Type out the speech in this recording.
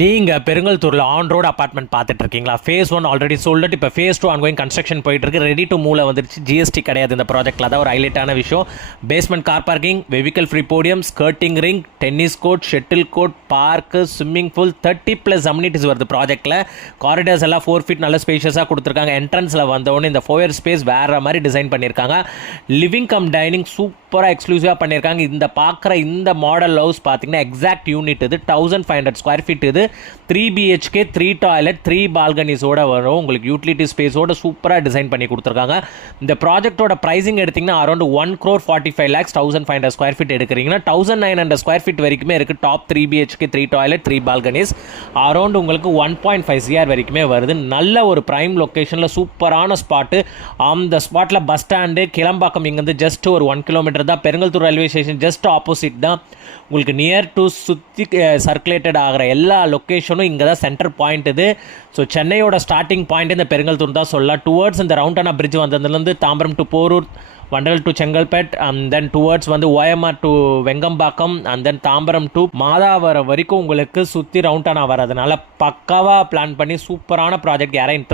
நீங்கள் பெருங்கல்தூரில் on road apartment பார்த்துட்டு இருக்கீங்களா? Phase 1 already sold. இப்போ ஃபேஸ் 2 ஆன்கோயிங் கன்ஸ்ட்ரக்ஷன் போயிட்டு இருக்கு. ரெடி டு மூவ்ல வந்துருச்சு. ஜிஎஸ்டி கிடையாது இந்த ப்ராஜெக்ட்டில். அதான் ஒரு ஹைலைட்டான விஷயம். Basement car parking, vehicle free podium, skirting ring, tennis court, shuttle court, park, swimming pool, 30+ amenities வருது ப்ராஜெக்ட்டில். காரிடர்ஸ் எல்லாம் 4 feet நல்ல ஸ்பேஷியஸாக கொடுத்துருக்காங்க. என்ட்ரன்ஸில் வந்தவொடனே இந்த ஃபோயர் ஸ்பேஸ் வேறு மாதிரி டிசைன் பண்ணியிருக்காங்க. லிவிங் கம் டைனிங் சூப்பராக எக்ஸ்க்ளூசிவாக பண்ணியிருக்காங்க. இந்த பார்க்குற இந்த மாடல் ஹவுஸ் பார்த்தீங்கன்னா எக்ஸாக்ட் யூனிட் இது 1500 ஸ்கொயர் ஃபீட். இது 3 BHK 3 டாய்லெட் 3 பால்கனிஸோட வரும். உங்களுக்கு யூட்டிலிட்டி ஸ்பேஸோட சூப்பராக டிசைன் பண்ணி கொடுத்துருக்காங்க. இந்த ப்ராஜெக்ட்டோட ப்ரைஸிங் எடுத்திங்கன்னா அரௌண்ட் 1,45 lakhs 1500 ஸ்கொயர் ஃபீட் எடுக்கிறீங்கன்னா 1900 ஸ்கொயர் ஃபீட் வரைக்குமே இருக்குது. Top 3 BHK 3 toilet 3 balconies around உங்களுக்கு 1.5 CR வரைக்குமே வருது. நல்ல ஒரு ப்ரைம் லொக்கேஷனில் சூப்பரான ஸ்பாட்டு. அந்த ஸ்பாட்டில் பஸ் ஸ்டாண்டு கிளம்பாக்கம் இங்கேருந்து ஜஸ்ட் ஒரு 1 கிலோமீட்டர் தான். Perungalathur railway station just opposite தான். உங்களுக்கு நியர் டு சுற்றி சர்க்குலேட்டட் ஆகிற எல்லா லொக்கேஷனும் இங்கே தான் சென்டர் பாயிண்ட் இது. ஸோ சென்னையோட ஸ்டார்டிங் பாயிண்ட் இந்த பெருங்கல்தூர் தான் சொல்லலாம். டுவர்ட்ஸ் இந்த ரவுண்டானா பிரிட்ஜ் வந்ததுலேருந்து தாம்பரம் டு போரூர், வண்டல் to Chengalpet, and then towards வந்து OMR to Vengambakkam, and then Tambaram to Madhavaram வரைக்கும் உங்களுக்கு சுற்றி ரவுண்டானா வரதுனால பக்காவாக பிளான் பண்ணி சூப்பரான ப்ராஜெக்ட். யாரையும்